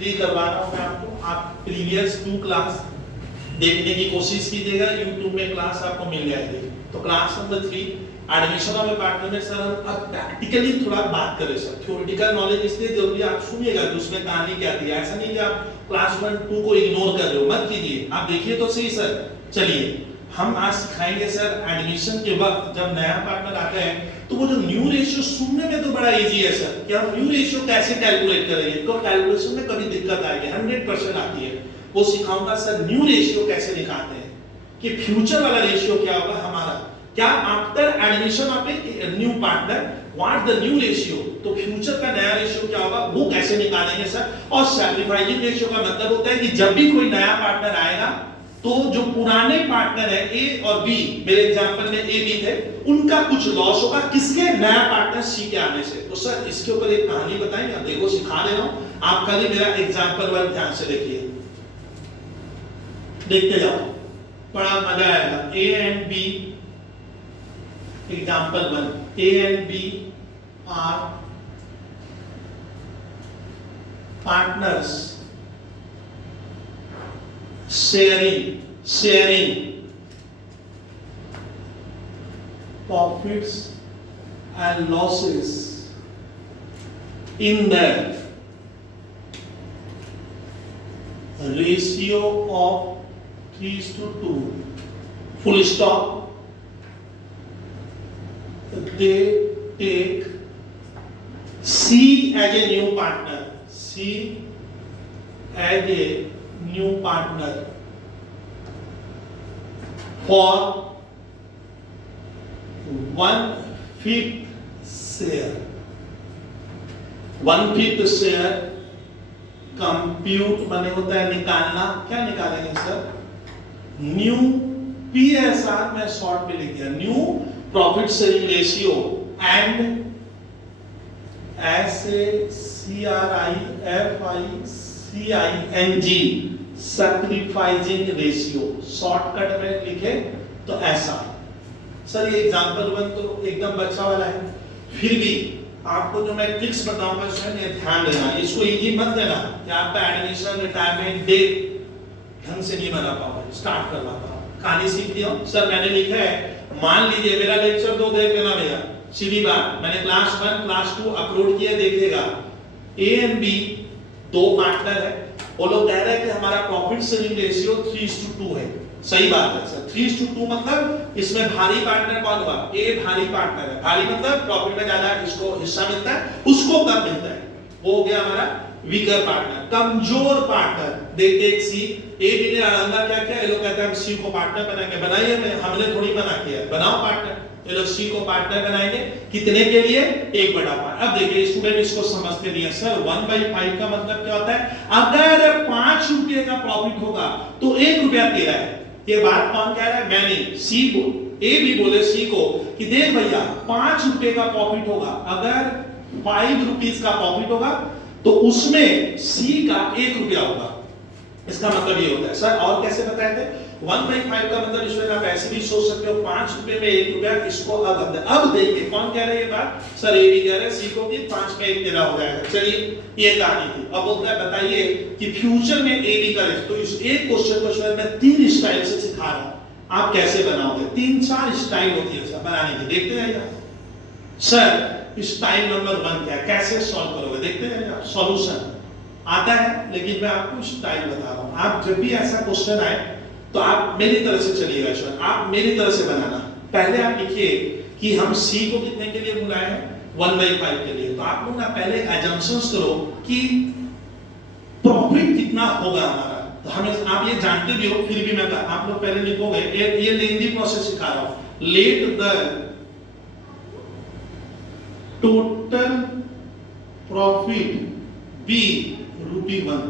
Free करवा रहा हूँ मैं आपको, आप प्रीवियस 2 क्लास देखने की कोशिश कीजिएगा, YouTube में क्लास आपको मिल जाएगी। तो class number 3 admission of A partner में सर हम अब प्रैक्टिकली थोड़ा बात करें सर। थ्योरेटिकल नॉलेज इसलिए जरूरी है, आप सुनिएगा कि उसमें कहानी क्या थी, ऐसा नहीं कि आप क्लास 1 2 को इग्नोर कर रहे हो, मत कीजिए, आप देखिए तो सही सर। चलिए हम आज सिखाएंगे सर एडमिशन के वक्त जब नया पार्टनर आता है तो वो जो न्यू रेशियो सुनने में तो बड़ा इजी है सर कि हम न्यू रेशियो कैसे कैलकुलेट करेंगे, तो कैलकुलेशन में कभी दिक्कत आएगी 100% आती है, वो सिखाऊंगा सर। न्यू रेशियो कैसे निकालते हैं कि फ्यूचर वाला रेशियो क्या होगा हमारा, क्या after admission of a new partner what the new ratio, तो फ्यूचर का नया रेशियो क्या होगा वो कैसे निकालेंगे सर। और सैक्रिफाइसिंग रेशियो का मतलब होता है कि जब भी कोई नया पार्टनर आएगा तो जो पुराने पार्टनर है ए और बी, मेरे एग्जांपल में ए बी थे, उनका कुछ लॉस होगा किसके, नया पार्टनर सी के आने से। तो सर इसके ऊपर एक कहानी बताएंगे, देखो सिखा दे रहा हूं, आप खाली मेरा एग्जांपल 1 ध्यान से देखिए, देखते जाओ, बड़ा मजा आएगा। A and B, example 1, A and B are partners sharing profits and losses in the ratio of 3:2, full stop. They take C as a new partner, C as a new partner for 1/5 share. 1/5 share compute माने होता है निकालना, क्या निकालेंगे sir, new PSR में short में लिख दिया, new profit sharing ratio and SACRIFICING sacrificing ratio, shortcut में लिखे तो ऐसा। सर ये एग्जांपल 1 तो एकदम बच्चा वाला है, फिर भी आपको जो मैं ट्रिक्स बताऊंगा इसमें ये ध्यान देना, इसको इजी मत देना कि आपका एडमिशन रिटायरमेंट डे ढंग से नहीं बना पाओगे। स्टार्ट करवाता हूं, कहानी सीख लिया सर, मैंने लिखा है, मान लीजिए मेरा लेक्चर 2 देख लेना भैया, सीधी बात, मैंने क्लास 1 क्लास 2 अपलोड किया, देखिएगा ए एंड बी 2 पार्टनर है, वो लोग कह रहे हैं कि हमारा प्रॉफिट शेयरिंग रेशियो 3:2 है, सही बात है सर। 3:2 मतलब इसमें भारी पार्टनर कौन हुआ, ए भारी पार्टनर है, भारी मतलब प्रॉफिट में ज्यादा इसको हिस्सा मिलता है, उसको कम मिलता है, वो हो गया हमारा वीकर पार्टनर। कमजोर partner they take C, A B ने अड़ंगा क्या किया, ये लोग कहते हैं हम सी को पार्टनर बनाएंगे, बनाइए, हमने थोड़ी बना किया, बनाओ पार्टनर, ये लोग सी को पार्टनर बनाएंगे, कितने के लिए, 1/5। अब देखिए स्टूडेंट इसको समझते नहीं है सर, 1/5 का मतलब क्या होता है, अगर 5 रुपए का प्रॉफिट होगा तो 1 रुपया तेरा है, ये बात कौन कह रहा है, मैं नहीं, सी को, ए भी बोले सी को कि देख भैया 5 रुपए का प्रॉफिट होगा, अगर 5 रुपीस का प्रॉफिट होगा तो उसमें सी का 1 रुपया होगा, इसका मतलब ये होता है सर। और कैसे बताए थे, 1/5 का मतलब इसमें आप ऐसे भी सोच सकते हो, 5 रुपए में 1 रुपया, इसको अब देखिए कौन कह रहे हैं ये बात, सर ए भी कह रहे हैं सी को कि 5 में 1 तेरा हो जाएगा। चलिए ये कहानी थी। अब बोलता है बताइए कि फ्यूचर में ए बी करे, तो इस एक क्वेश्चन को सर मैं 3 स्टाइल से सिखा रहा हूं, आप कैसे बनाओगे, 3-4 स्टाइल होती है सर बनाने की, देखते जाइए सर। स्टाइल नंबर 1 क्या है, कैसे सॉल्व करोगे, देखते जाइए, सॉल्यूशन आता है, लेकिन मैं आपको स्टाइल बता रहा हूं। आप जब भी ऐसा क्वेश्चन आए तो आप मेरी तरह से चलिएगा सर, आप मेरी तरह से बनाना। पहले आप लिखिए कि हम सी को कितने के लिए बुलाए हैं, 1/5 के लिए, तो आप लोग ना पहले एजम्पशंस करो कि प्रॉफिट कितना होगा हमारा, तो हमें आप ये जानते भी हो, फिर भी मैं आप लोग पहले लिखोगे, ये लेंदी प्रोसेस सिखा रहा हूं, let the total profit be ₹1।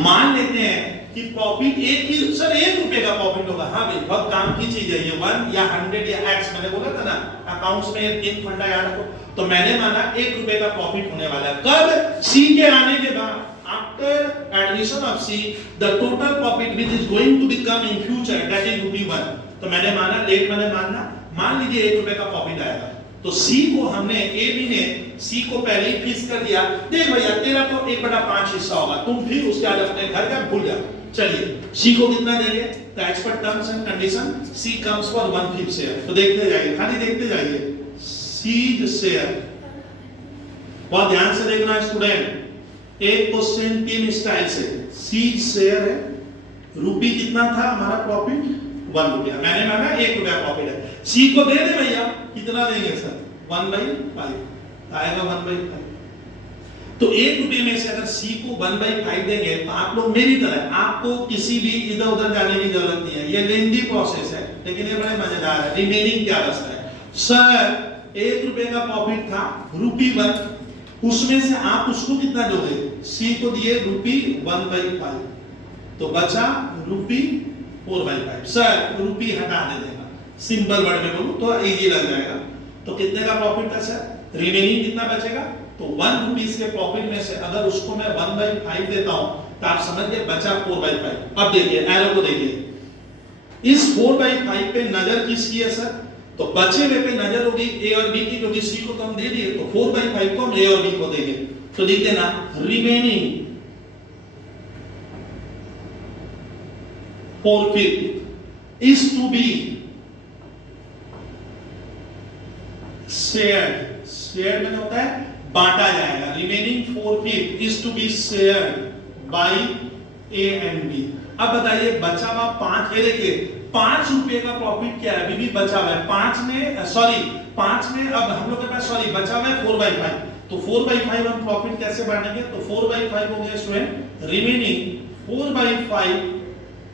मान लेते हैं कि प्रॉफिट एक ही सर 1 रुपए का प्रॉफिट होगा, हाँ भाई बहुत काम की चीज है ये, 1 या 100 या x, मैंने बोला था ना अकाउंट्स में 3 फंडा याद रखो, तो मैंने माना 1 रुपए का प्रॉफिट होने वाला है, कब, सी के आने के बाद, after admission of C the total profit which is going to be come in future that is ₹1। तो मैंने माना, लेट मैंने मानना, मान लीजिए 1 रुपए का प्रॉफिट आएगा, तो सी को हमने ए बी ने सी को पहले ही फिक्स कर दिया। देख भैया तेरा तो 1/5 हिस्सा होगा, तुम फिर उसके बाद अपने घर का भूल जाओ। चलिए सी को कितना देंगे, तो as per terms and condition C comes for 1/5 share. तो देखते जाइए, खाली देखते जाइए। सीड शेयर, बहुत ध्यान से देखना स्टूडेंट, एक क्वेश्चन 3 स्टाइल से। सीड शेयर है, रुपी कितना था हमारा प्रॉफिट, 1 रुपया, मैंने माना 1 रुपया प्रॉफिट है। सी को दे दे भैया, कितना देंगे सर, 1/5 आएगा 1/5। तो 1 रुपये में से अगर सी को 1/5 देंगे तो आप लोग मेरी तरह, आपको किसी भी इधर उधर जाने की जरूरत नहीं है, ये लेंदी प्रोसेस है लेकिन ये बड़े मजेदार है। रिमेनिंग क्या बचता है सर, 1 रुपये का प्रॉफिट था, ₹1, उसमें से आप उसको कितना दोगे, सी को दिए ₹1/5, तो बचा ₹4/5। सर रुपी हटा दे देगा, सिंपल वर्ड में बोलूं तो इजी लग जाएगा। तो कितने का प्रॉफिट था सर, रिमेनिंग कितना बचेगा, तो 1 रुपीस के प्रॉफिट में से अगर उसको मैं 1/5 देता हूं तो आप समझ गए बचा 4/5। अब देखिए एरो को देखिए, इस 4/5 पे नजर किसकी है सर, तो बचे हुए पे नजर होगी ए और बी की, क्योंकि सी को तो हम दे दिए, तो 4/5 को हम ए और बी को देंगे। तो लिख देना remaining 4/5 is to be shared, shared में होता है बांटा जाएगा। Remaining 4/5 is to be shared by A and B। अब बताइए बचा हुआ 5, ये देखिए 5 रुपए का प्रॉफिट क्या है, अभी भी बचा हुआ है 5 में अब हम लोग के पास बचा हुआ है 4/5, तो 4/5 हम प्रॉफिट कैसे बांटेंगे, तो 4/5 हो गया student, remaining 4/5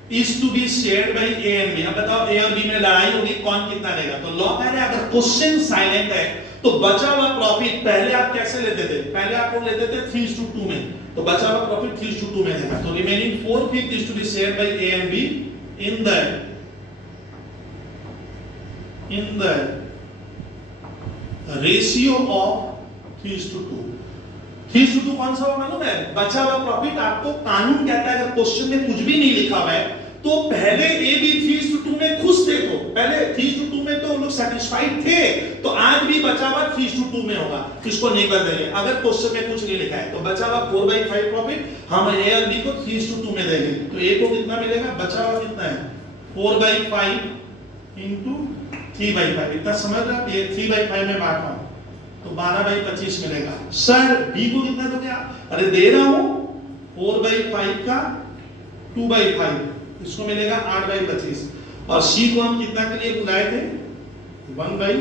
is to be shared by A and B। अब बताओ A और B में लड़ाई होगी, कौन कितना देगा, तो लॉ कह रहा है अगर क्वेश्चन साइलेंट है तो बचा हुआ प्रॉफिट पहले आप कैसे लेते थे, पहले आप लोग लेते थे 3:2 में, तो बचा हुआ प्रॉफिट 3:2 में देगा। तो remaining 4/5 is to be shared by A and B in the ratio of 3:2। 3:2 कौन सा होगा मालूम है, बचा हुआ प्रॉफिट। आपको कानून कहता है अगर क्वेश्चन में कुछ भी नहीं लिखा हुआ है तो पहले ए बी 3:2 में खुश थे, तो पहले 3:2 में तो लोग सेटिस्फाइड थे, तो आज भी बचा हुआ 3:2 में होगा, इसको नहीं बदलेंगे। अगर क्वेश्चन में कुछ नहीं लिखा है तो बचा हुआ 4/5 प्रॉफिट हम ए और बी को 3:2 में देंगे, तो ए को कितना मिलेगा, बचा हुआ कितना है 4/5 into 3/5, इतना समझ रहे आप, ये 3/5 में बांट रहा हूं तो 12/25 मिलेगा। सर बी को कितना तो क्या, अरे दे रहा हूं 4/5 का 2/5, इसको मिलेगा 8/25, और सी को हम कितना के लिए बुलाए थे 1/5,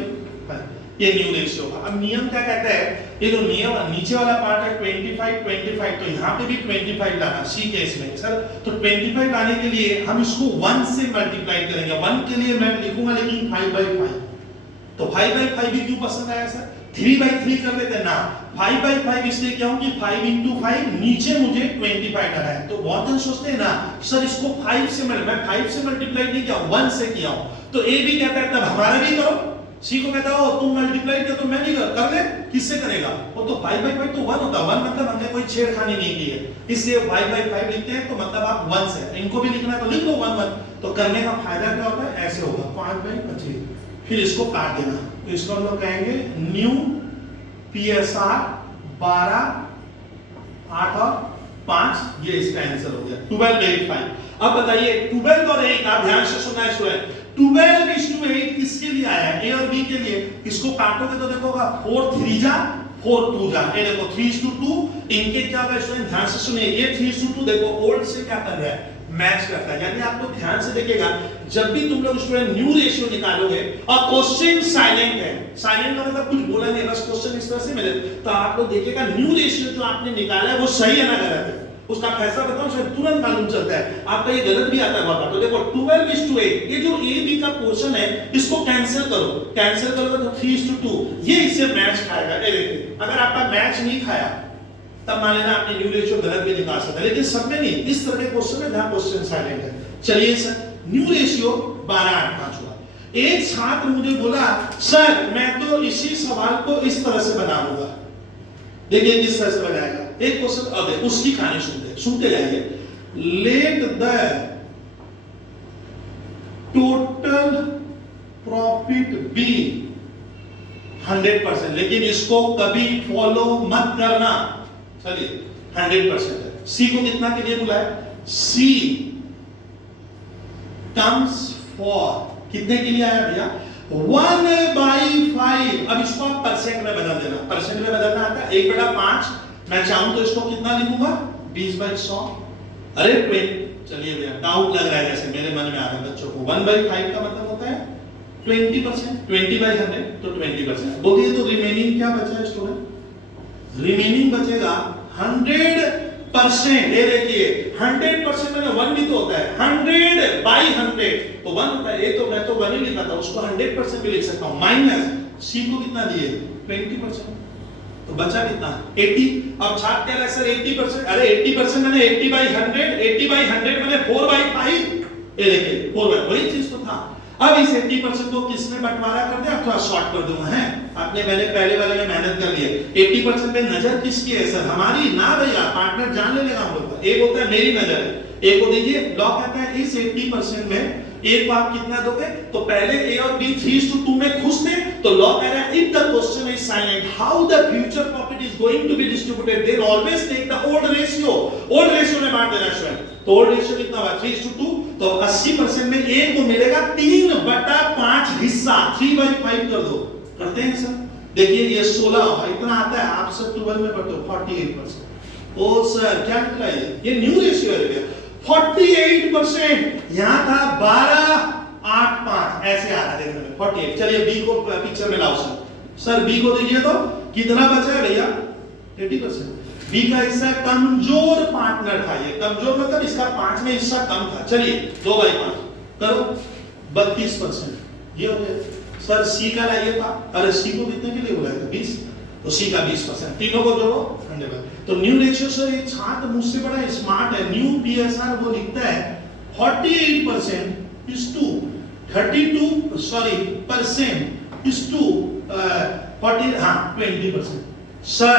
ये न्यू रेशियो का। अब नियम क्या कहता है, ये जो नियम नीचे वाला पार्ट है 25, तो यहाँ पे भी 25 लाना सी केस में सर, तो 25 लाने के लिए हम इसको 1 से मल्टीप्लाई करेंगे। 1 के लिए मैं लिखूंगा लेकिन 5/5, तो 5/5 भी क्यों पसंद आया सर, 3/3 कर देते ना, 5/5 इसलिए क्या हूं कि 5 into 5 नीचे मुझे 25 डाला है, तो बहुत जन सोचते हैं ना सर इसको 5 से मैं 5 से मल्टीप्लाई नहीं किया, 1 से किया हूं, तो ए भी कहता है तब हमारा भी करो, सी को कहता हो तुम मल्टीप्लाई किया तो मैं नहीं कर ले, किससे करेगा, वो तो 5/5 तो 1 होता है, 1 मतलब हमने कोई छेड़खानी नहीं की है, इसलिए 5/5 लिखते हैं, तो मतलब आप 1 से, इनको भी लिखना है तो लिख लो 1, तो करने का फायदा क्या होता है, ऐसे होगा 5/25, फिर इसको काट देना, तो इसको हम लोग कहेंगे न्यू PSR 12, 8 और 5, ये इसका आंसर हो गया 12/5। अब बताइए 12 और 8, आप ध्यान से सुनना है स्टूडेंट, 12:8 किसके लिए आया है, ए और बी के लिए, इसको काटोगे तो देखोगा 4 3 जा 4 2 जा, ये देखो 3:2, इनके क्या होगा स्टूडेंट, ध्यान से सुनिए, ये 3:2 देखो ओल्ड से क्या कर रहा है, मैच करता है, यानी आपको ध्यान से देखिएगा जब भी तुम लोग स्टूडेंट न्यू रेशियो निकालोगे और क्वेश्चन साइलेंट है, साइलेंट का मतलब कुछ बोला नहीं, बस क्वेश्चन इस तरह से मिले, तो आप लोग देखिएगा न्यू रेशियो जो आपने निकाला है वो सही है ना गलत है, उसका फैसला बताओ शायद तुरंत मालूम चलता है, आपका ये गलत भी आता है बहुत बार। तो देखो 12:8, ये जो ए बी का पोर्शन है इसको कैंसिल करो, कैंसिल करोगे तो 3:2, ये इससे मैच खाएगा, ये देखिए अगर आपका मैच नहीं खाया तब मान लेना आपने न्यू रेशियो गलत भी निकाल सकते हैं, लेकिन सब में नहीं, इस तरह के क्वेश्चन में जहां क्वेश्चन साइलेंट है। चलिए सर न्यू रेशियो 12:8 हुआ, एक छात्र मुझे बोला सर मैं तो इसी सवाल को इस तरह से बना लूंगा, देखिए किस तरह से बनाएगा, एक क्वेश्चन अब उसकी कहानी सुनते जाइए, let the total profit be 100%, लेकिन इसको कभी फॉलो मत करना। चलिए 100% है। सी को कितना के लिए बुलाया? सी कम्स फॉर कितने के लिए आया भैया? 1/5। अब इसको आप परसेंट में बदल देना। परसेंट में बदलना आता है 1/5। मैं चाहूं तो इसको कितना लिखूंगा? 20/100। अरे 20। चलिए भैया डाउट लग रहा है जैसे मेरे मन में आ रहा है बच्चों को। 1/5 का मतलब होता है 20%। 20/100 तो 20%। बोलिए तो रिमेनिंग क्या बचा है स्टूडेंट? रिमेनिंग बचेगा 100%। ये देखिए 100% में 1 भी तो होता है। 100/100 तो 1 होता है। ये तो मैं तो 1 ही लिखा था, उसको 100% भी लिख सकता हूं। माइनस सी को कितना दिए? 20%। तो बचा कितना? 80। अब छात्र कह रहा है सर 80%। अरे 80% मैंने 80/100, 80/100 मैंने 4/5। ये देखिए 4/5 वही चीज तो था। अब इस 80% को किसमें बंटवारा कर दे? अब थोड़ा शॉर्ट कर दूंगा है। आपने मैंने पहले वाले में मेहनत कर ली है। 80% पे नजर किसकी है सर? हमारी ना भैया, पार्टनर जान लेगा हम लोग का। एक होता है मेरी नजर है, एक को दीजिए। लॉ कहता है इस 80% में एक को आप कितना दोगे? तो पहले ए और बी 3:2 में खुश थे, तो लॉ कह रहा है if the question is silent how the future profit is going to be distributed then always take the old ratio. Old ratio में बांट देना स्वयं। तो ओल्ड रेशियो कितना हुआ? 3:2। तो 80% में ए को मिलेगा 3/5 हिस्सा। 3/5 कर दो। करते हैं सर? देखिए ये 16 होगा, इतना आता है। आप सब 12 में पढ़ते हो 48%। ओ सर क्या निकला ये न्यू रेशियो है 48%। यहां था 12/8/5 ऐसे आ रहा है देखने में 48। चलिए बी को पिक्चर में लाओ सर। सर बी को दीजिए तो कितना बचा है भैया? 80%। बी का हिस्सा कमजोर पार्टनर था। ये कमजोर मतलब इसका 5 में हिस्सा कम था। चलिए 2/5 करो 32%। ये हो गया। सर सी का लाइए था। अरे सी को कितने के लिए बुलाया था? 20। तो सी का 20%। तीनों को जोड़ो 100। तो न्यू रेशियो सर एक छात्र मुझसे बड़ा स्मार्ट है। न्यू पीएसआर वो लिखता है 48% is to 32 sorry percent is to 40 हाँ 20%। सर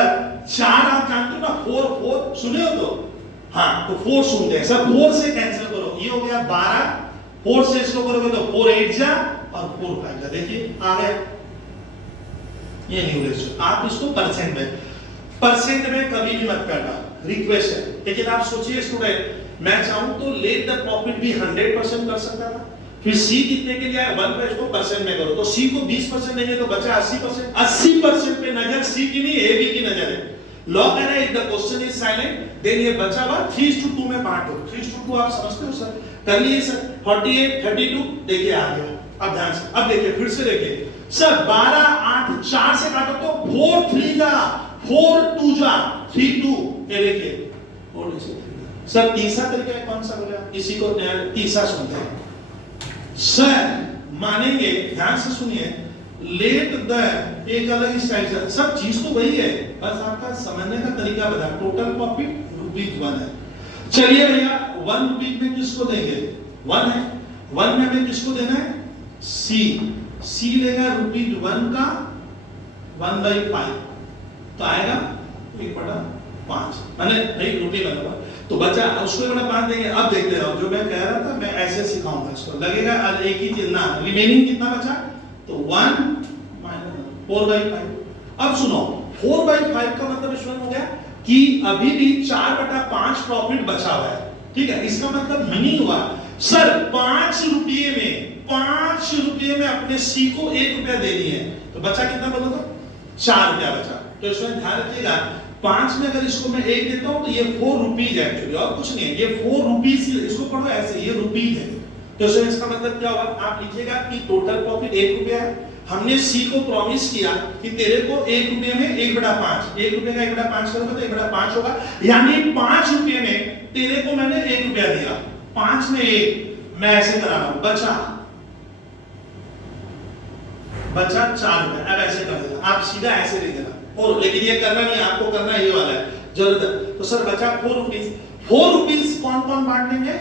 4 आप जानते हो ना 4 सुने हो तो? हाँ तो 4 सुनते हैं सर। 4 से कैंसिल करो, ये हो गया 12। 4 से इसको करोगे तो 4 8 जा और 4 5 जा। देखिए आ गया ये न्यू रेशियो। आप इसको परसेंट में कभी भी मत करना, रिक्वेस्ट है। लेकिन आप सोचिए स्टूडेंट, मैं चाहूं तो लेट द प्रॉफिट भी 100% कर सकता था। फिर सी कितने के लिए आया? 1 पे इसको परसेंट में करो तो सी को 20% देंगे तो बचा 80%। 80% पे नजर सी की नहीं ए बी की नजर है। लॉ कह रहा है if the question is silent then ये बचा हुआ 3:2 में बांट दो। 3:2 आप समझते हो सर? कर लिए सर। 48 32 देखिए आ गया। अब ध्यान से अब देखिए फिर से देखिए सर 12 8 4 से काटो तो 4 3 जा 4 2 जा 3 2। ये देखिए और सर तीसरा तरीका कौन सा बोला? इसी को तीसरा सुनते हैं सर। मानेंगे ध्यान से सुनिए। लेट द एक अलग स्टाइल से सब चीज तो वही है, बस आपका समझने का तरीका बदला। टोटल प्रॉफिट ₹1 है। चलिए भैया 1 रुपी में किसको देंगे? 1 है। 1 में हमें किसको देना है? सी लेगा ₹1 का 1/5 तो आएगा 1/5 माने ₹1 लगेगा। तो बचा उसको 1/5 देंगे। अब देखते रहो जो मैं कह रहा था, मैं ऐसे सिखाऊंगा इसको। लगेगा एक ही चीज ना। रिमेनिंग कितना बचा? तो 1 - 4/5। अब सुनो 4/5 का मतलब इसमें हो गया कि अभी भी 4/5 प्रॉफिट बचा हुआ है। ठीक है, इसका मतलब मीनिंग हुआ सर 5 रुपये में अपने सी को ₹1 देनी है। तो बचा कितना बोलो तो? ₹4 बचा। तो इसमें ध्यान रखिएगा 5 में अगर इसको मैं 1 देता हूं तो ये 4 रुपीज है एक्चुअली, और कुछ नहीं है। ये 4 रुपीज, इसको पढ़ो ऐसे, ये रुपीज है। तो इसका मतलब क्या होगा? आप लिखिएगा कि टोटल प्रॉफिट ₹1 है। हमने सी को प्रॉमिस किया कि तेरे को ₹1 में 1/5, ₹1 का 1/5 करोगे तो 1/5 होगा। यानी ₹5 में तेरे को मैंने ₹1 दिया। 5 में 1 मैं ऐसे करा रहा हूं। बचा ₹4। अब ऐसे कर देना, आप सीधा ऐसे लिख देना। और लेकिन ये करना नहीं, आपको करना ये वाला है जरूरत है। तो सर बचा ₹4। कौन कौन बांट देंगे?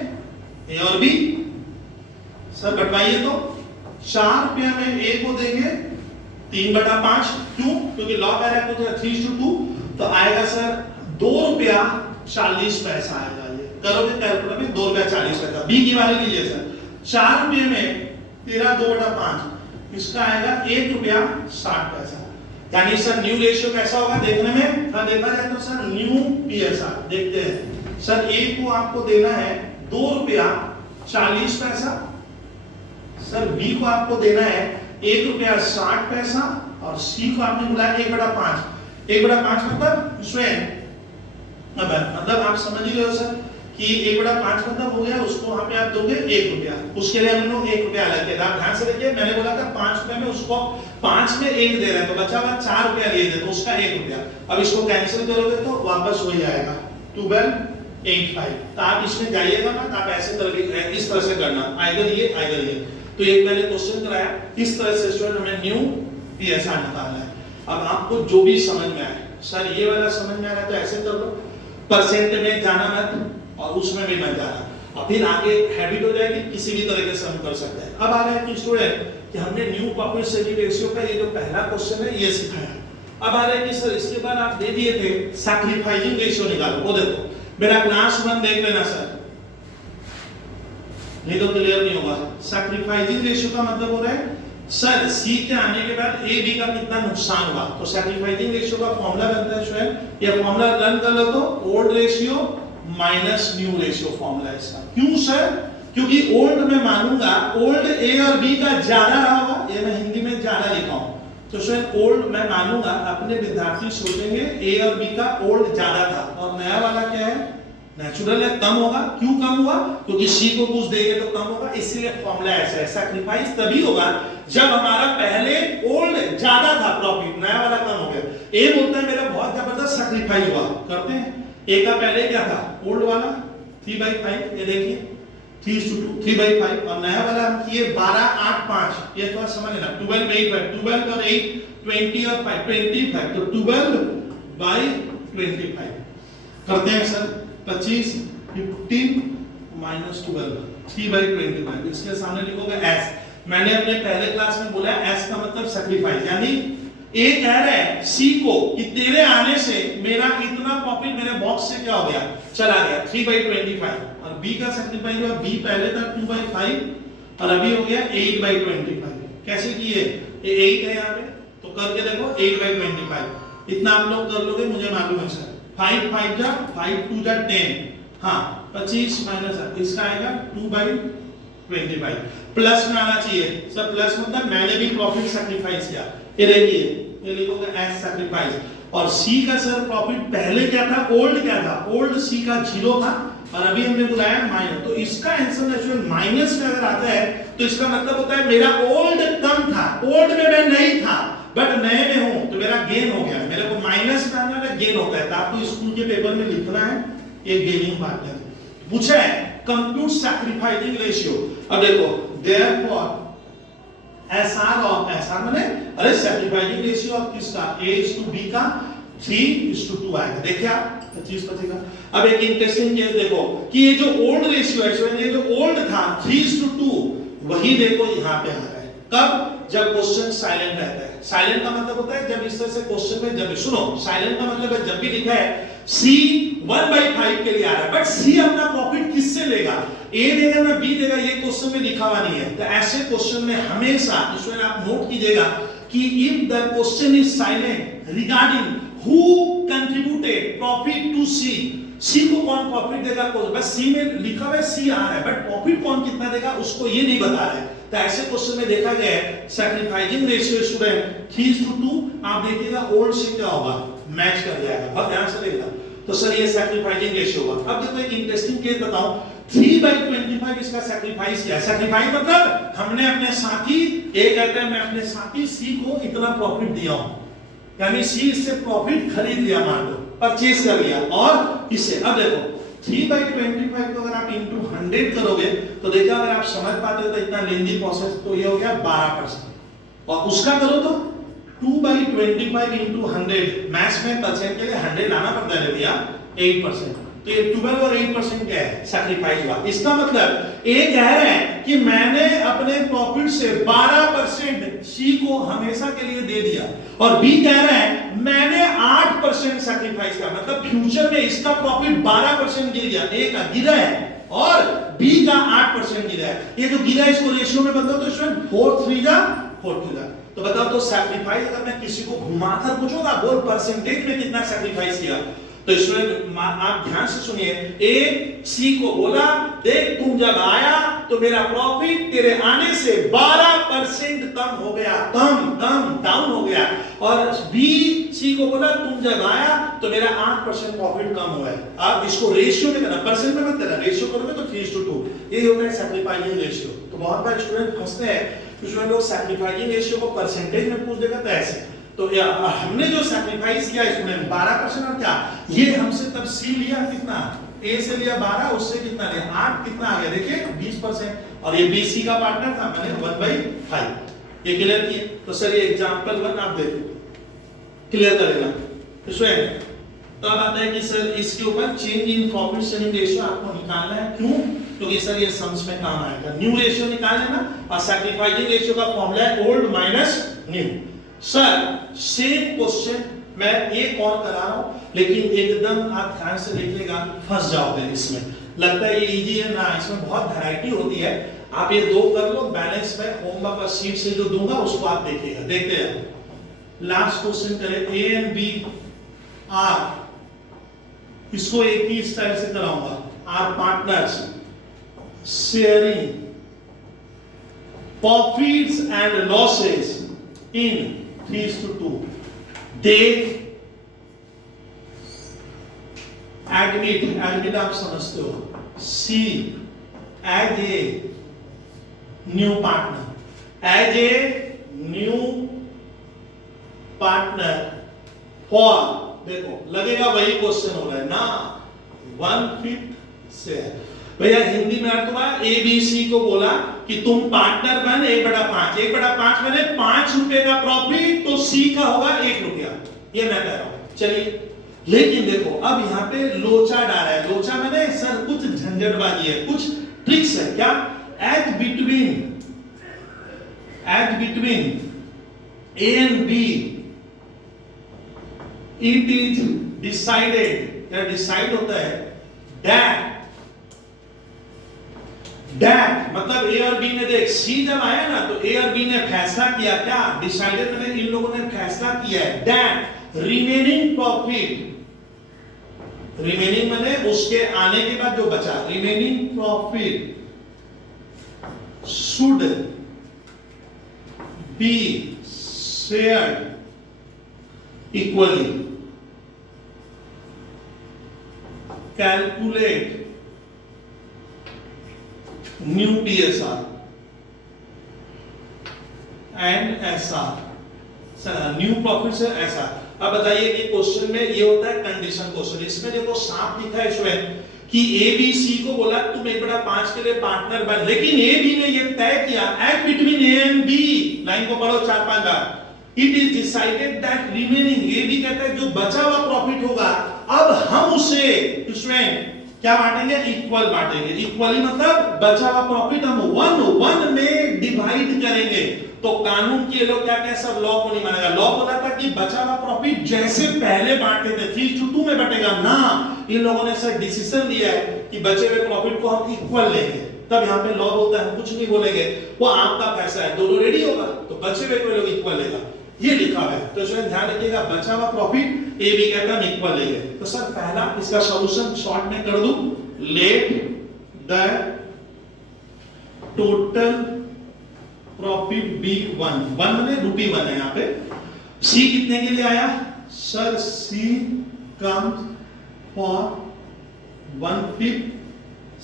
ए और बी। सर बंटवाइए तो ₹4 में ए को देंगे 3/5। क्यों? क्योंकि लॉ कह रहा है कुछ 3:2 तो आएगा सर ₹2.40 आएगा। ये करोगे कैलकुलेटर में ₹2.40। बी की वाली लीजिए सर। ₹4 में तेरा 2/5 इसका आएगा ₹1.60। यानी सर न्यू रेशियो कैसा होगा देखने में, हाँ देखा जाए तो सर न्यू PSR देखते हैं। सर ए को आपको देना है 2 रुपया 40 पैसा, सर बी को आपको देना है 1 रुपया 60 पैसा और सी को आपने बुलाया 1/5। 1/5 मतलब स्वयं, मतलब आप समझ ही रहे हो सर कि 1/5 मतलब हो गया, उसको वहां पे आप दोगे 1 रुपया, उसके लिए हमने 1 रुपया अलग किया। आप ध्यान से देखिए, मैंने बोला था 5 रुपए में उसको 5 में 1 दे रहे हैं तो बचा हुआ 4 रुपया लिए थे तो उसका 1 रुपया। अब इसको कैंसिल करोगे तो वापस हो जाएगा 1285। तो आप इसमें जाइएगा ना, आप ऐसे करके इस तरह से करना, आइदर ये आइदर ये। तो एक मैंने क्वेश्चन कराया, इस तरह से स्टूडेंट हमें न्यू PSR निकालना है। अब आपको जो भी समझ में आए, सर ये वाला समझ में आ रहा है तो ऐसे कर लो, परसेंट में जाना मत और उसमें भी मत जाना, और फिर आगे हैबिट हो जाएगी, किसी भी तरीके से हम कर सकते हैं। अब आ रहा है कि स्टूडेंट कि हमने न्यू प्रॉफिट सेलिंग रेशियो का ये जो पहला क्वेश्चन है ये सिखाया। अब आ रहा है कि सर इसके बाद आप दे दिए थे सैक्रिफाइसिंग रेशियो निकालो। वो देखो मेरा क्लास 1 देख लेना सर, नहीं तो क्लियर नहीं होगा। सैक्रिफाइसिंग रेशियो का मतलब हो रहा है सर सी के आने के बाद ए बी का कितना नुकसान हुआ। तो सैक्रिफाइसिंग रेशियो का फॉर्मूला बनता है स्टूडेंट, ये फॉर्मूला रन कर लो तो old ratio minus new ratio formula है इसका। क्यों सर? क्योंकि ओल्ड में मानूंगा ओल्ड ए और बी का ज्यादा रहा होगा, ये मैं हिंदी में ज्यादा लिखा हूं, तो सर ओल्ड मैं मानूंगा अपने विद्यार्थी सोचेंगे ए और बी का ओल्ड ज्यादा था और नया वाला क्या है नेचुरल है कम होगा। क्यों कम हुआ? क्योंकि सी को कुछ देंगे तो कम होगा, इसीलिए फॉर्मूला ऐसा है। सैक्रिफाइस तभी होगा जब हमारा पहले ओल्ड ज्यादा था प्रॉफिट, नया वाला कम हो गया। ए बोलता है मेरा बहुत जबरदस्त सैक्रिफाइस हुआ, करते हैं। ए का पहले क्या था ओल्ड वाला 3/5, ये देखिए 3:2 3/5, और नया वाला हम किए 12 8 5, ये थोड़ा समझ लेना 12 8 12 और 8 20 और 5 25, तो 12/25 करते हैं सर। 25 15 माइनस 12 3/25, इसके सामने लिखोगे s। मैंने अपने पहले क्लास में बोला s का मतलब सैक्रिफाइस, यानी ए कह रहा है सी को कि तेरे आने से मेरा इतना प्रॉफिट मेरे बॉक्स से क्या हो गया चला गया 3/25, और बी का सैक्रिफाइस हुआ, बी पहले था 2/5 और अभी हो गया 8/25। कैसे किए? ये 8 है यहाँ पे तो करके देखो 8/25, इतना आप लोग कर लोगे मुझे मालूम है सर। 5 5 जा 5 2 जा 10, हाँ 25 माइनस इसका आएगा 2/25, प्लस में आना चाहिए सर। प्लस मतलब मैंने भी प्रॉफिट सैक्रिफाइस किया, ये देखिए ये लिखोगे एस सैक्रिफाइस। और सी का सर प्रॉफिट पहले क्या था ओल्ड क्या था, ओल्ड सी का 0 था और अभी हमने बुलाया माइनस, तो इसका आंसर नेचुरल माइनस में अगर आता है तो इसका मतलब होता है मेरा ओल्ड कम था, ओल्ड में मैं नहीं था बट नए में हूं तो मेरा गेन हो गया। मेरे को माइनस में आना है गेन होता है, तो आपको स्कूल के पेपर में लिखना है ये गेनिंग पार्ट है। पूछा है कंप्यूट सैक्रिफाइसिंग रेशियो। अब देखो देयरफॉर SR ऑफ SR माने अरे सैक्रिफाइसिंग रेशियो ऑफ किसका A/B का 3:2 आएगा। देखिए आप 25 का। अब एक इंटरेस्टिंग केस देखो कि ये जो ओल्ड रेशियो है, ये जो ओल्ड था 3:2 वही देखो यहाँ पे आ रहा है। कब? जब क्वेश्चन साइलेंट रहता है। साइलेंट का मतलब होता है जब इस तरह से क्वेश्चन में जब सुनो, साइलेंट का मतलब है जब भी लिखा है C 1/5 के लिए आ रहा है बट C अपना प्रॉफिट किससे लेगा, A देगा ना B देगा, ये क्वेश्चन में लिखा हुआ नहीं है। तो ऐसे क्वेश्चन में हमेशा इसमें आप नोट कीजिएगा कि if the question is silent regarding who contributed profit to C को कौन प्रॉफिट देगा, बस C में लिखा हुआ है C आ रहा है बट प्रॉफिट कौन कितना देगा उसको ये नहीं बता रहा है। तो ऐसे क्वेश्चन में देखा गया है सैक्रिफाइसिंग रेशियो स्टूडेंट 3:2, आप देखिएगा ओल्ड से क्या होगा मैच कर जाएगा, बहुत ध्यान से देखना। तो सर ये सैक्रिफाइसिंग रेशियो होगा। अब देखो एक इंटरेस्टिंग केस बताऊं, 3/25 इसका सैक्रिफाइस किया। सैक्रिफाइस मतलब हमने अपने साथी ए कहते हैं मैं अपने साथी C को इतना प्रॉफिट दिया हूं, यानी C इससे प्रॉफिट खरीद लिया, मान लो परचेज कर लिया, और इससे अब देखो 3/25 को अगर आप इनटू 100 करोगे तो देखिए अगर आप समझ पाते हो तो इतना लेंदी प्रोसेस, तो ये हो गया 12%, और उसका करो तो 2/25 इनटू 100, मैथ्स में परसेंट के लिए 100 लाना पड़ता है भैया 8%, तो ये 12 और 8% क्या है सैक्रिफाइस हुआ। इसका मतलब ए कह रहे हैं कि मैंने अपने प्रॉफिट से 12% सी को हमेशा के लिए दे दिया, और बी कह रहे हैं मैंने 8% सैक्रिफाइस किया, मतलब फ्यूचर में इसका प्रॉफिट 12% गिर गया, ए का गिरा है और बी का 8% गिरा है। ये जो गिरा है इसको रेशियो में बदलो तो इसमें 4 3 जा 4 2 जा तो बताओ तो सैक्रिफाइस अगर मैं किसी को घुमाकर पूछूंगा बोल परसेंटेज में कितना सैक्रिफाइस किया, तो इसमें आप ध्यान से सुनिए। ए सी को बोला देख तुम जब आया तो मेरा प्रॉफिट तेरे आने से 12% कम हो गया, कम डाउन हो गया। और बी सी को बोला तुम जब आया तो मेरा 8% प्रॉफिट कम हुआ है। आप इसको रेशियो में करना, परसेंट में मत करना, रेशियो करोगे तो 3:2। यही होता है सैक्रिफाइसिंग रेशियो। तो बहुत बार स्टूडेंट फंसते हैं, उसमें लोग सैक्रिफाइसिंग रेशियो को परसेंटेज में पूछ देगा तो ऐसे। तो हमने जो सैक्रिफाइस किया स्टूडेंट 12% और क्या ये हमसे तब सी लिया कितना, ए से लिया 12, उससे कितना लिया 8, कितना आ गया देखिए 20%। और ये बी सी का पार्टनर था, मैंने 1/5 ये क्लियर किया। तो सर ये एग्जांपल 1 आप देखो क्लियर करेगा स्टूडेंट। तो अब आता है कि सर इसके ऊपर change in profit sharing ratio आपको निकालना है। क्यों? क्योंकि सर ये सम्स में काम आएगा। न्यू रेशियो निकालना ना, और सैक्रिफाइसिंग रेशियो का फॉर्मूला है old minus new. Sir same question मैं एक और करा रहा हूं, लेकिन एकदम आप ध्यान से देखिएगा, फंस जाओगे इसमें। लगता है ये इजी है ना, इसमें बहुत वैरायटी होती है। आप ये दो कर लो, बैलेंस में होमवर्क और शीट से जो दूंगा उसको आप देखिएगा। देखते हैं लास्ट क्वेश्चन करें। ए एंड बी आर, इसको एक ही स्टाइल से कराऊंगा। Are partners sharing profits and losses in 3:2. They admit आप समझते हो, C as a new partner for, देखो लगेगा वही क्वेश्चन हो रहा है ना, 1/5 शेयर। भैया हिंदी में अर्थ हुआ ए बी सी को बोला कि तुम पार्टनर बन 1/5, 1/5 मैंने 5 रुपए का प्रॉफिट, तो सी का होगा 1 रुपया। ये मैं कह रहा हूं। चलिए लेकिन देखो अब यहाँ पे लोचा डाला है। लोचा मैंने सर कुछ झंझटबाजी है, कुछ ट्रिक्स है। क्या? As between A and B it is decided, या डिसाइड होता है दैट मतलब ए और बी ने, देख सी जब आया ना तो ए और बी ने फैसला किया, क्या डिसाइडेड मैंने इन लोगों ने फैसला किया है दैट रिमेनिंग प्रॉफिट, रिमेनिंग मैंने उसके आने के बाद जो बचा, remaining profit should be shared equally. Calculate new PSR and SR, new profit से SR। अब बताइए कि क्वेश्चन में ये होता है कंडीशन क्वेश्चन। इसमें देखो साफ लिखा है इसमें कि ए बी सी को बोला तुम 1/5 के लिए पार्टनर बन, लेकिन ए बी ने ये तय किया at between A and B, line को पढ़ो 4-5 बार, it is decided that remaining, A B कहता है जो बचा हुआ प्रॉफिट होगा अब हम उसे इसमें क्या बांटेंगे, इक्वल बांटेंगे। इक्वली मतलब बचा हुआ प्रॉफिट हम 1 में डिवाइड करेंगे। तो कानून के लोग क्या कहते हैं, सब लॉ को नहीं मानेगा। लॉ बोला था कि बचा हुआ प्रॉफिट जैसे पहले बांटे थे 3:2 में बटेगा ना, इन लोगों ने सर डिसीजन लिया है कि बचे हुए प्रॉफिट को हम इक्वल लेंगे। तब यहाँ पे लॉ बोलता है हम कुछ नहीं बोलेंगे, वो आपका पैसा है, दोनों रेडी होगा तो बचे हुए को लोग इक्वल लेगा, ये लिखा हुआ है। तो इसमें ध्यान रखिएगा, बचा हुआ प्रॉफिट ए बी कहता है इक्वल लेंगे। तो सर पहला इसका सॉल्यूशन शॉर्ट में कर दूं, let the total profit be 1 मैंने रुपी 1 है यहाँ पे। सी कितने के लिए आया sir, C comes for 1/5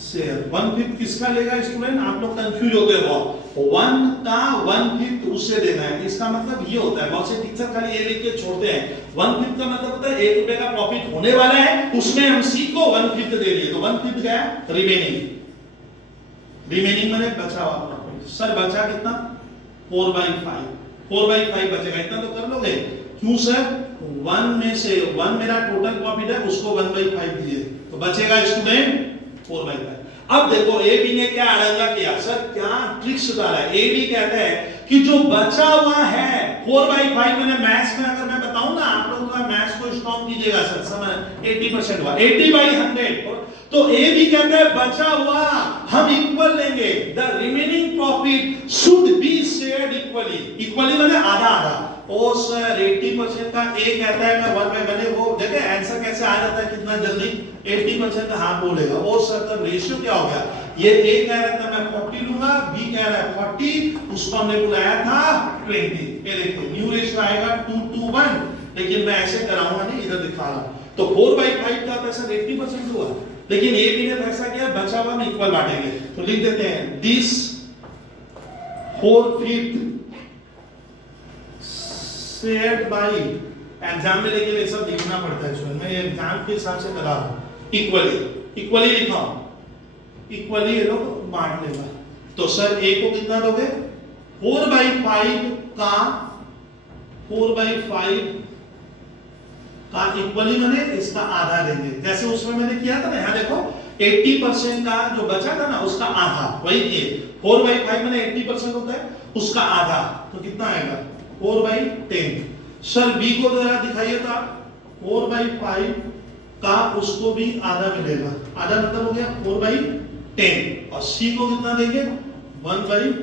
share. 1/5 किसका लेगा स्टूडेंट, आप लोग कंफ्यूज होते हो, 1 का 1/5 उसे देना है। इसका मतलब ये होता है, बहुत से टीचर खाली ये लिख के छोड़ते हैं, 1/5 का मतलब होता है 1 रुपए का प्रॉफिट होने वाला है, उसमें हम सी को 1/5 दे दिए, तो 1/5 गया रिमेनिंग। रिमेनिंग माने बचा हुआ प्रॉफिट। सर बचा कितना, 4/5, 4/5 बचेगा, इतना तो कर लोगे। क्यों सर, 1 में से 1 मेरा टोटल प्रॉफिट है, उसको 1/5 दीजिए तो बचेगा स्टूडेंट 4/5। अब देखो ए बी ने क्या अड़ंगा किया, सर क्या ट्रिक्स डाला है। ए बी कहता है कि जो बचा हुआ है 4/5, मैंने मैथ्स में अगर मैं बताऊं ना, आप लोग मैथ्स को स्ट्रॉन्ग कीजिएगा सर, समझ 80% हुआ, 80/100 तो ए भी कहता है बचा हुआ हम इक्वल लेंगे, the remaining profit should be shared equally. Equally माने आधा आधा। ओ सर 80% का ए कहता है मैं 1 मैंने वो जगह आंसर कैसे आ जाता है कितना जल्दी, 80% का हाँ बोलेगा। ओ सर तब रेशियो क्या हो गया, ये ए कह रहा था मैं 40 लूंगा, बी कह रहा है 40, उसको हमने बुलाया था 20। ये देखो न्यू रेशियो आएगा 2:1, लेकिन मैं ऐसे कराऊंगा नहीं, इधर दिखा रहा हूं। तो 4/5 का पैसा 80% हुआ, लेकिन ए बी ने फैसला किया बचा हुआ हम इक्वल बांटेंगे। तो लिख देते हैं दिस 4/5 शेयर्ड बाय, एग्जाम में लेके ये सब लिखना पड़ता है, जो मैं एग्जाम के हिसाब से करा रहा हूं। इक्वली लिखा, इक्वली ये लोग बांट लेगा। तो सर ए को कितना दोगे, 4/5 का 4/5 का इक्वली माने इसका आधा देंगे, जैसे उसमें मैंने किया था ना। यहाँ देखो 80% का जो बचा था ना उसका आधा, वही किए। 4/5 माने 80% होता है, उसका आधा, तो कितना आएगा 4/10। सर बी को जरा दिखाइए था, 4/5 का उसको भी आधा मिलेगा, आधा मतलब हो गया 4/10, और सी को कितना देंगे 1/5।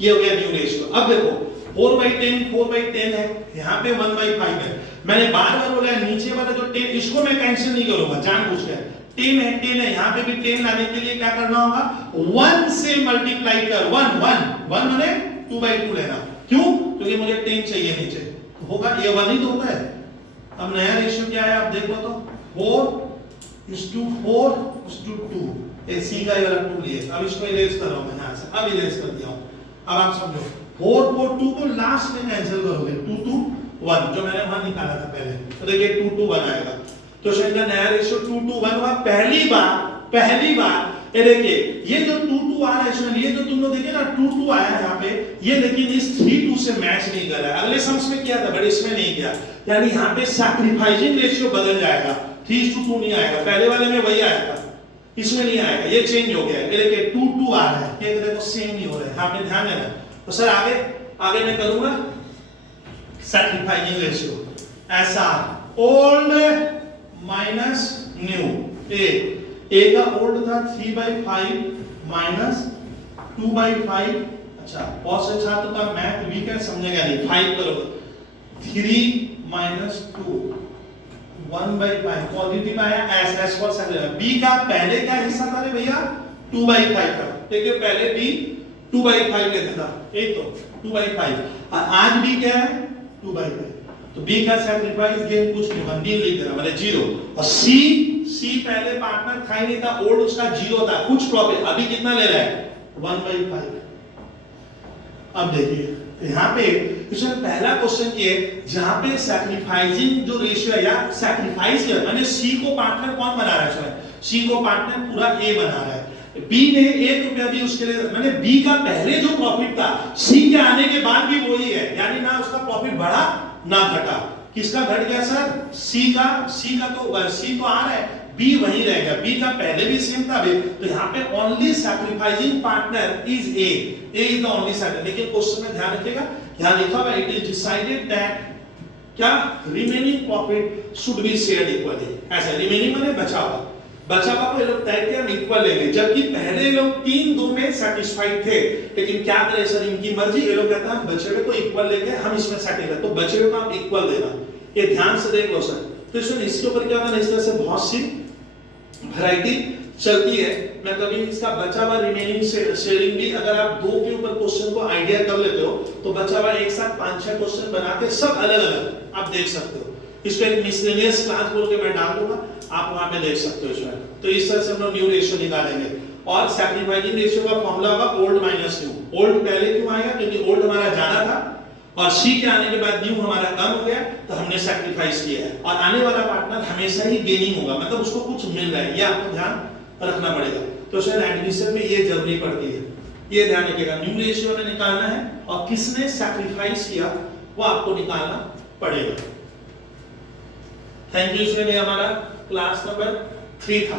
ये हो गया न्यू रेशियो। अब देखो 4/10 है, यहाँ पे 1/5 है। मैंने बार बार बोला है नीचे वाला जो 10 इसको मैं कैंसिल नहीं करूंगा, जानबूझ के 10 है, यहाँ पे भी 10 लाने के लिए क्या करना होगा, 1 से मल्टीप्लाई कर, 1 माने 2/2 लेना। क्यों, क्योंकि मुझे 10 चाहिए नीचे, होगा ये 1 ही तो होता है। अब नया रेशियो क्या है आप देख लो तो 4:4:2, ये सी का ये वाला 2 लिए। अब इसको इरेज कर रहा हूं मैं यहां से, अब इरेज कर दिया हूं। अब आप समझो 4/2 को लास्ट में कैंसिल करोगे, 2:1 जो मैंने वहां निकाला था पहले, तो देखिए 2:1 आएगा। तो इसका नया रेशियो 2:1 हुआ पहली बार। ये देखिए ये जो 2:2 आ रहा है इसमें, ये जो तुम लोग देखिए ना 2:2 आया है यहाँ पे, ये लेकिन इस 3:2 से मैच नहीं कर रहा है। अगले सम्स में किया था बट इसमें नहीं किया, यानी यहाँ पे सैक्रिफाइसिंग रेशियो बदल जाएगा, 3:2 नहीं आएगा। पहले वाले में वही आया था, इसमें नहीं आएगा, ये चेंज हो गया है। ये देखिए 2:2 आ रहा है, ये देखो सेम नहीं हो रहा है, यहाँ पे ध्यान देना। तो सर आगे मैं करूंगा सैक्रिफाइसिंग रेशियो, ऐसा ओल्ड माइनस न्यू। ए का ओल्ड था 3/5 माइनस 2/5। अच्छा बहुत से छात्र का मैथ वीक है, समझेगा नहीं, 5 करोगे 3 माइनस 2 1/5 पॉजिटिव आया, एस फॉर सैक्रिफाइस। बी का पहले क्या हिस्सा था रे भैया 2/5 का, देखिए पहले बी 2/5 लेता था, एक तो 2/5, और आज बी क्या है 2/5। तो बी का सैक्रिफाइस गेन कुछ नहीं, 1 लिख रहा मतलब 0। और सी पहले पार्टनर था ही नहीं था, ओल्ड उसका 0 था, कुछ प्रॉफिट, अभी कितना ले रहा है 1/5। अब देखिए यहाँ पे इसमें पहला क्वेश्चन ये जहां पे सैक्रिफाइसिंग जो रेशियो है या सैक्रिफाइस है, माने सी को पार्टनर कौन बना रहा है इसमें, सी को पार्टनर पूरा ए बना रहा है। बी ने 1 रुपया भी उसके लिए, मैंने बी का पहले जो प्रॉफिट था सी के आने के बाद भी वही है, यानी ना उसका प्रॉफिट बढ़ा ना घटा। किसका घट गया सर, सी का तो सी तो आ रहा है, बी वही रह गया, बी का पहले भी सेम था बी। तो यहाँ पे only sacrificing partner is a is the only sacrifice. लेकिन क्वेश्चन में ध्यान रखिएगा, यहाँ लिखा हुआ इट इज डिसाइडेड दैट क्या remaining profit should be shared equally. ऐसा रिमेनिंग माने बचा हुआ को ये लोग तय किया हम इक्वल लेंगे, जबकि पहले लोग 3-2 में सैटिस्फाइड थे। लेकिन क्या करें सर, इनकी मर्जी, ये लोग कहते हैं हम बचे हुए को इक्वल लेंगे, हम इसमें सैटिस्फाइड, तो बचे हुए को आप इक्वल देना। ये ध्यान से देख लो सर। तो इसके ऊपर क्या होता है, इस तरह से बहुत सी वैरायटी चलती है। मैं कभी इसका बचा हुआ रिमेनिंग शेयरिंग भी, अगर आप 2 के ऊपर क्वेश्चन को आइडिया कर लेते हो तो बचा हुआ एक साथ 5-6 क्वेश्चन बना के सब अलग अलग आप देख सकते हो। इसको एक मिसलेनियस क्लास बोल के मैं डाल दूंगा, आप वहां पे देख सकते हो इसमें। तो इस तरह से हम लोग न्यू रेशियो निकालेंगे। और सैक्रिफाइसिंग रेशियो का फॉर्मूला होगा ओल्ड माइनस न्यू। ओल्ड पहले क्यों आएगा, क्योंकि ओल्ड हमारा ज्यादा था और सी के आने के बाद न्यू हमारा कम हो गया, तो हमने सैक्रिफाइस किया है। और आने वाला पार्टनर हमेशा ही गेनिंग होगा, मतलब उसको कुछ मिल रहा है, ये आपको ध्यान रखना पड़ेगा। तो सर एडमिशन में ये जरूरी पड़ती है, ये ध्यान रखिएगा। न्यू रेशियो में निकालना है और किसने सैक्रिफाइस किया वो आपको निकालना पड़ेगा। Thank you. इसमें हमारा क्लास नंबर 3 था।